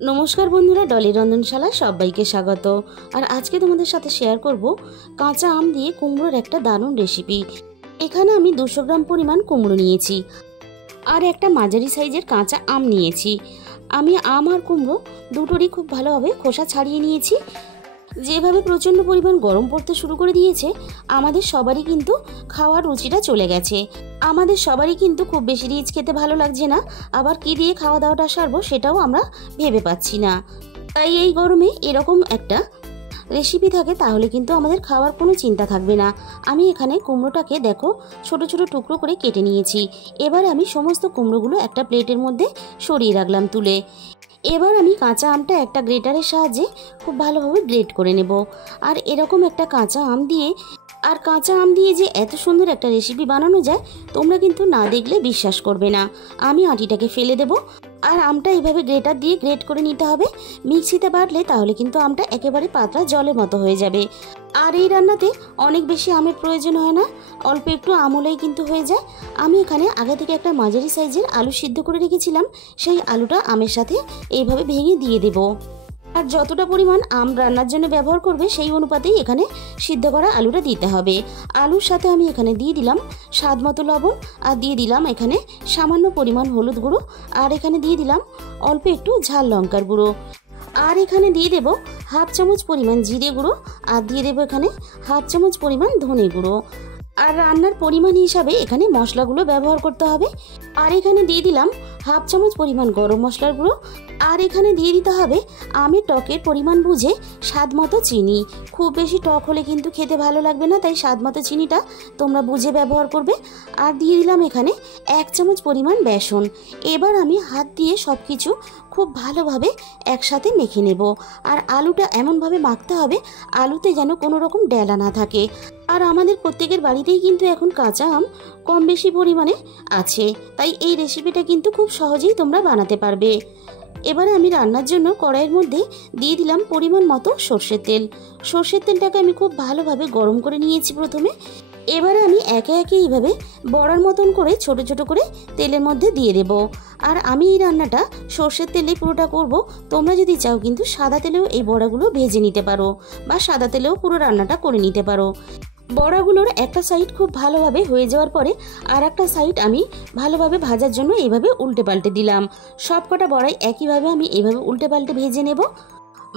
নমস্কার বন্ধুরা, ডলি রন্ধনশালা সবাইকে স্বাগত। আর আজকে তোমাদের সাথে শেয়ার করব কাঁচা আম দিয়ে কুমড়োর একটা দারুণ রেসিপি। এখানে আমি 200 গ্রাম পরিমাণ কুমড়ো নিয়েছি আর একটা মাঝারি সাইজের কাঁচা আম নিয়েছি। আমি আম আর কুমড়ো দুটোরই খুব ভালোভাবে খোসা ছাড়িয়ে নিয়েছি। যেভাবে প্রচণ্ড পরিমাণ গরম পড়তে শুরু করে দিয়েছে, আমাদের সবারই কিন্তু খাওয়ার রুচিটা চলে গেছে। আমাদের সবারই কিন্তু খুব বেশি রিচ খেতে ভালো লাগছে না, আবার কি দিয়ে খাওয়া দাওয়াটা সারবো সেটাও আমরা ভেবে পাচ্ছি না। তাই এই গরমে এরকম একটা রেসিপি থাকে তাহলে কিন্তু আমাদের খাওয়ার কোনো চিন্তা থাকবে না। আমি এখানে কুমড়োটাকে দেখো ছোট ছোট টুকরো করে কেটে নিয়েছি। এবার আমি সমস্ত কুমড়োগুলো একটা প্লেটের মধ্যে সরিয়ে রাখলাম তুলে। এবার আমি কাঁচা আমটা একটা গ্রেটারের সাহায্যে খুব ভালোভাবে গ্রেট করে নেব। আর এরকম একটা কাঁচা আম দিয়ে যে এত সুন্দর একটা রেসিপি বানানো যায়, তোমরা কিন্তু না দেখলে বিশ্বাস করবে না। আমি আটিটাকে ফেলে দেব আর আমটা এইভাবে গ্রেটার দিয়ে গ্রেট করে নিতে হবে। মিক্সিতে বাটলে তাহলে কিন্তু আমটা একেবারে পাতলা জলের মতো হয়ে যাবে। আর এই রান্নাতে অনেক বেশি আমের প্রয়োজন হয় না, অল্প একটু আম হলেই কিন্তু হয়ে যায়। আমি এখানে আগে থেকে একটা মাঝারি সাইজের আলু সিদ্ধ করে রেখেছিলাম, সেই আলুটা আমের সাথে এইভাবে ভেঙে দিয়ে দেব। আর যতটা পরিমাণ আম রান্নার জন্য ব্যবহার করবে সেই অনুপাতেই এখানে সিদ্ধ করা আলুটা দিতে হবে। আলুর সাথে আমি এখানে দিয়ে দিলাম স্বাদ মতো লবণ, আর দিয়ে দিলাম এখানে সামান্য পরিমাণ হলুদ গুঁড়ো, আর এখানে দিয়ে দিলাম অল্প একটু ঝাল লঙ্কার গুঁড়ো, আর এখানে দিয়ে দেব হাফ চামচ পরিমাণ জিরে গুঁড়ো, আর দিয়ে দেবো এখানে হাফ চামচ পরিমাণ ধনে গুঁড়ো। আর রান্নার পরিমাণ হিসাবে এখানে মশলাগুলো ব্যবহার করতে হবে। আর এখানে দিয়ে দিলাম হাফ চামচ পরিমাণ গরম মশলার গুঁড়ো, আর এখানে দিয়ে দিতে হবে আমের টকের পরিমাণ বুঝে স্বাদ মতো চিনি। খুব বেশি টক হলে কিন্তু খেতে ভালো লাগবে না, তাই স্বাদ মতো চিনিটা তোমরা বুঝে ব্যবহার করবে। আর দিয়ে দিলাম এখানে 1 চামচ পরিমাণ বেসন। এবার আমি হাত দিয়ে সব কিছু খুব ভালোভাবে একসাথে মেখে নেব। আর আলুটা এমনভাবে মাখতে হবে আলুতে যেন কোনো রকম ডেলা না থাকে। আর আমাদের প্রত্যেকের বাড়িতেই কিন্তু এখন কাঁচা আম কম বেশি পরিমাণে আছে, তাই এই রেসিপিটা কিন্তু খুব সহজেই তোমরা বানাতে পারবে। এবারে আমি রান্নার জন্য কড়াইয়ের মধ্যে দিয়ে দিলাম পরিমাণ মতো সর্ষের তেল। সর্ষের তেলটাকে আমি খুব ভালোভাবে গরম করে নিয়েছি প্রথমে। এবারে আমি একে একে এইভাবে বড়ার মতন করে ছোট ছোট করে তেলের মধ্যে দিয়ে দেব। আর আমি এই রান্নাটা সর্ষের তেলে পুরোটা করব। তোমরা যদি চাও কিন্তু সাদা তেলেও এই বড়াগুলো ভেজে নিতে পারো, বা সাদা তেলেও পুরো রান্নাটা করে নিতে পারো। বড়াগুলোর একটা সাইড খুব ভালোভাবে হয়ে যাওয়ার পরে আর একটা সাইড আমি ভালোভাবে ভাজার জন্য এইভাবে উল্টে পাল্টে দিলাম। সবকটা বড়াই একইভাবে আমি এইভাবে উল্টে পাল্টে ভেজে নেব।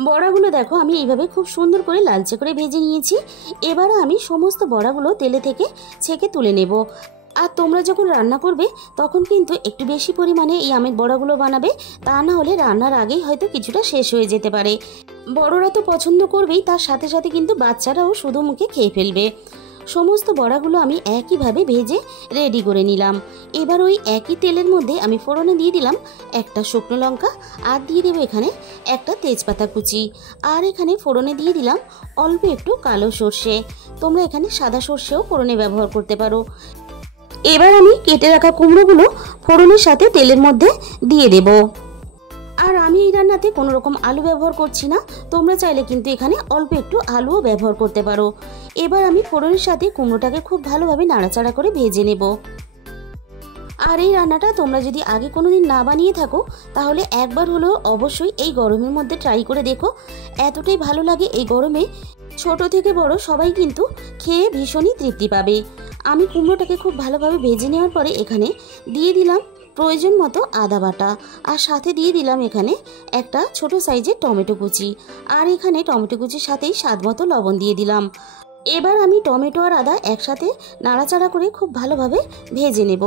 বড়াগুলো দেখো আমি এইভাবে খুব সুন্দর করে লালচে করে ভেজে নিয়েছি। এবার আমি সমস্ত বড়াগুলো তেলে থেকে ছেঁকে তুলে নেব। আর তোমরা যখন রান্না করবে তখন কিন্তু একটু বেশি পরিমাণে এই আমের বড়াগুলো বানাবে, তা না হলে রান্নার আগেই হয়তো কিছুটা শেষ হয়ে যেতে পারে। বড়রা তো পছন্দ করবেই, তার সাথে সাথে কিন্তু বাচ্চারাও শুধু মুখে খেয়ে ফেলবে। সমস্ত বড়াগুলো আমি একইভাবে ভেজে রেডি করে নিলাম। এবার ওই একই তেলের মধ্যে আমি ফোড়নে দিয়ে দিলাম একটা শুকনো লঙ্কা, আর দিয়ে দেবো এখানে একটা তেজপাতা কুচি, আর এখানে ফোড়নে দিয়ে দিলাম অল্প একটু কালো সর্ষে। তোমরা এখানে সাদা সর্ষেও ফোড়নে ব্যবহার করতে পারো। এবার আমি কেটে রাখা কুমড়োগুলো ফোড়নের সাথে তেলের মধ্যে দিয়ে দেব। আর আমি এই রান্নাতে কোনো রকম আলু ব্যবহার করছি না, তোমরা চাইলে কিন্তু এখানে অল্প একটু আলুও ব্যবহার করতে পারো। এবার আমি ফোড়নের সাথে কুমড়োটাকে খুব ভালোভাবে নাড়াচাড়া করে ভেজে নেব। আর এই রান্নাটা তোমরা যদি আগে কোনোদিন না বানিয়ে থাকো তাহলে একবার হলেও অবশ্যই এই গরমের মধ্যে ট্রাই করে দেখো। এতটাই ভালো লাগে এই গরমে, ছোট থেকে বড় সবাই কিন্তু খেয়ে ভীষণই তৃপ্তি পাবে। আমি কুমড়োটাকে খুব ভালোভাবে ভেজে নেওয়ার পরে এখানে দিয়ে দিলাম প্রয়োজন মতো আদা বাটা, আর সাথে দিয়ে দিলাম এখানে একটা ছোট সাইজের টমেটো কুচি, আর এখানে টমেটো কুচির সাথেই স্বাদ মতো লবণ দিয়ে দিলাম। এবার আমি টমেটো আর আদা একসাথে নাড়াচাড়া করে খুব ভালোভাবে ভেজে নেব।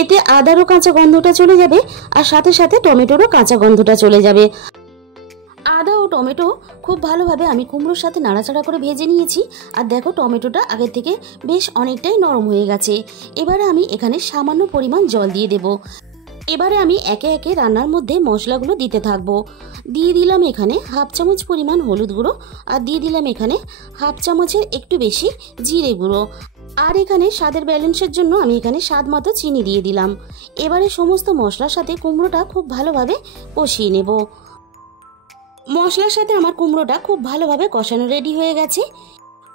এতে আদারও কাঁচা গন্ধটা চলে যাবে, আর সাথে সাথে টমেটোরও কাঁচা গন্ধটা চলে যাবে। আদা ও টমেটো খুব ভালোভাবে আমি কুমড়োর সাথে নাড়াচাড়া করে ভেজে নিয়েছি। আর দেখো টমেটোটা আগের থেকে বেশ অনেকটাই নরম হয়ে গেছে। এবারে আমি এখানে সামান্য পরিমাণ জল দিয়ে দেব। এবারে আমি একে একে রান্নার মধ্যে মশলাগুলো দিতে থাকবো। দিয়ে দিলাম এখানে হাফ চামচ পরিমাণ হলুদ গুঁড়ো, আর দিয়ে দিলাম এখানে হাফ চামচের একটু বেশি জিরে গুঁড়ো, আর এখানে স্বাদের ব্যালেন্সের জন্য আমি এখানে স্বাদ মতো চিনি দিয়ে দিলাম। এবারে সমস্ত মশলার সাথে কুমড়োটা খুব ভালোভাবে কষিয়ে নেব। মশলার সাথে আমার কুমড়োটা খুব ভালোভাবে কষানো রেডি হয়ে গেছে।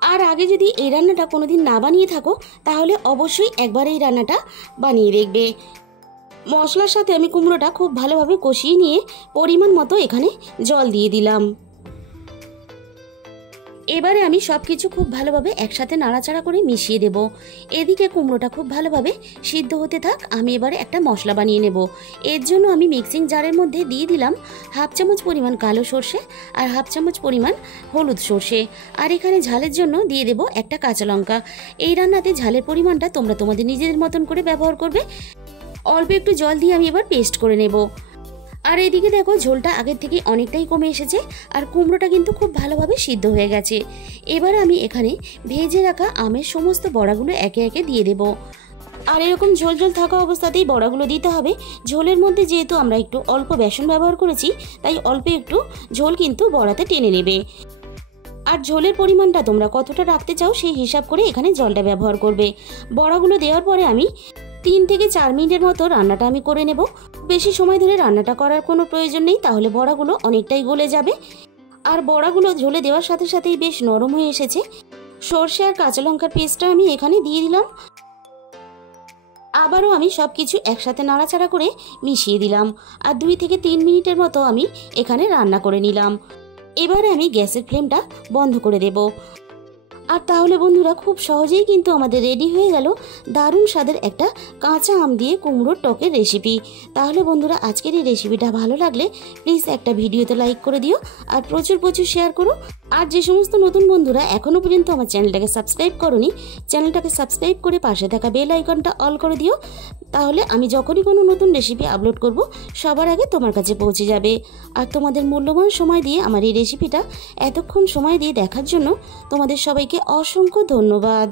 আর আগে যদি এই রান্নাটা কোনোদিন না বানিয়ে থাকো তাহলে অবশ্যই একবার এই রান্নাটা বানিয়ে দেখবে। মশলার সাথে আমি কুমড়োটা খুব ভালোভাবে কষিয়ে নিয়ে পরিমাণ মতো এখানে জল দিয়ে দিলাম। এবারে আমি সব কিছু খুব ভালোভাবে একসাথে নাড়াচাড়া করে মিশিয়ে দেব। এদিকে কুমড়োটা খুব ভালোভাবে সিদ্ধ হতে থাক, আমি এবারে একটা মশলা বানিয়ে নেব। এর জন্য আমি মিক্সিং জারের মধ্যে দিয়ে দিলাম হাফ চামচ পরিমাণ কালো সর্ষে আর হাফ চামচ পরিমাণ হলুদ সর্ষে, আর এখানে ঝালের জন্য দিয়ে দেব একটা কাঁচা লঙ্কা। এই রান্নাতে ঝালের পরিমাণটা তোমরা তোমাদের নিজেদের মতন করে ব্যবহার করবে। অল্প একটু জল দিয়ে আমি এবার পেস্ট করে নেব। আর এইদিকে দেখো ঝোলটা আগের থেকে অনেকটাই কমে এসেছে, আর কুমড়োটা কিন্তু খুব ভালোভাবে সিদ্ধ হয়ে গেছে। এবার আমি এখানে ভেজে রাখা আমের সমস্ত বড়াগুলো একে একে দিয়ে দেব। আর এরকম ঝোল ঝোল থাকা অবস্থাতেই বড়াগুলো দিতে হবে। ঝোলের মধ্যে যেহেতু আমরা একটু অল্প বেসন ব্যবহার করেছি, তাই অল্প একটু ঝোল কিন্তু বড়াতে টেনে নেবে। আর ঝোলের পরিমাণটা তোমরা কতটা রাখতে চাও সেই হিসাব করে এখানে জলটা ব্যবহার করবে। বড়াগুলো দেওয়ার পরে আমি 3 থেকে 4 মিনিটের মতো রান্নাটা আমি করে নেব। বেশি সময় ধরে রান্নাটা করার কোনো প্রয়োজন নেই, তাহলে বড়াগুলো অনেকটাই গলে যাবে। আর বড়াগুলো ঝোলে দেওয়ার সাথে সাথেই বেশ নরম হয়ে এসেছে। সর্ষে আর কাঁচা লঙ্কার পেস্টটা আমি এখানে দিয়ে দিলাম। আবারও আমি সব কিছু একসাথে নাড়াচাড়া করে মিশিয়ে দিলাম, আর 2 থেকে 3 মিনিটের মতো আমি এখানে রান্না করে নিলাম। এবারে আমি গ্যাসের ফ্লেমটা বন্ধ করে দেব। আর তাহলে বন্ধুরা খুব সহজেই কিন্তু আমাদের রেডি হয়ে গেল দারুণ স্বাদের একটা কাঁচা আম দিয়ে কুমড়োর টকের রেসিপি। তাহলে বন্ধুরা আজকের এই রেসিপিটা ভালো লাগলে প্লিজ একটা ভিডিওতে লাইক করে দিও, আর প্রচুর প্রচুর শেয়ার করো। আর যে সমস্ত নতুন বন্ধুরা এখনও পর্যন্ত আমার চ্যানেলটাকে সাবস্ক্রাইব করোনি, চ্যানেলটাকে সাবস্ক্রাইব করে পাশে থাকা বেল আইকনটা অল করে দিও। তাহলে আমি যখনই কোনো নতুন রেসিপি আপলোড করব সবার আগে তোমার কাছে পৌঁছে যাবে। আর তোমাদের মূল্যবান সময় দিয়ে আমার এই রেসিপিটা এতক্ষণ সময় দিয়ে দেখার জন্য তোমাদের সবাইকে অসংখ্য ধন্যবাদ।